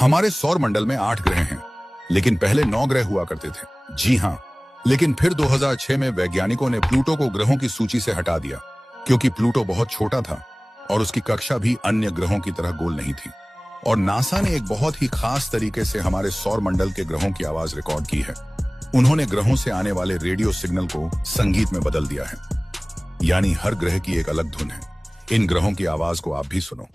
हमारे सौर मंडल में 8 ग्रह हैं, लेकिन पहले 9 ग्रह हुआ करते थे। जी हाँ, लेकिन फिर 2006 में वैज्ञानिकों ने प्लूटो को ग्रहों की सूची से हटा दिया, क्योंकि प्लूटो बहुत छोटा था और उसकी कक्षा भी अन्य ग्रहों की तरह गोल नहीं थी। और नासा ने एक बहुत ही खास तरीके से हमारे सौर मंडल के ग्रहों की आवाज रिकॉर्ड की है। उन्होंने ग्रहों से आने वाले रेडियो सिग्नल को संगीत में बदल दिया है, यानी हर ग्रह की एक अलग धुन है। इन ग्रहों की आवाज को आप भी सुनो।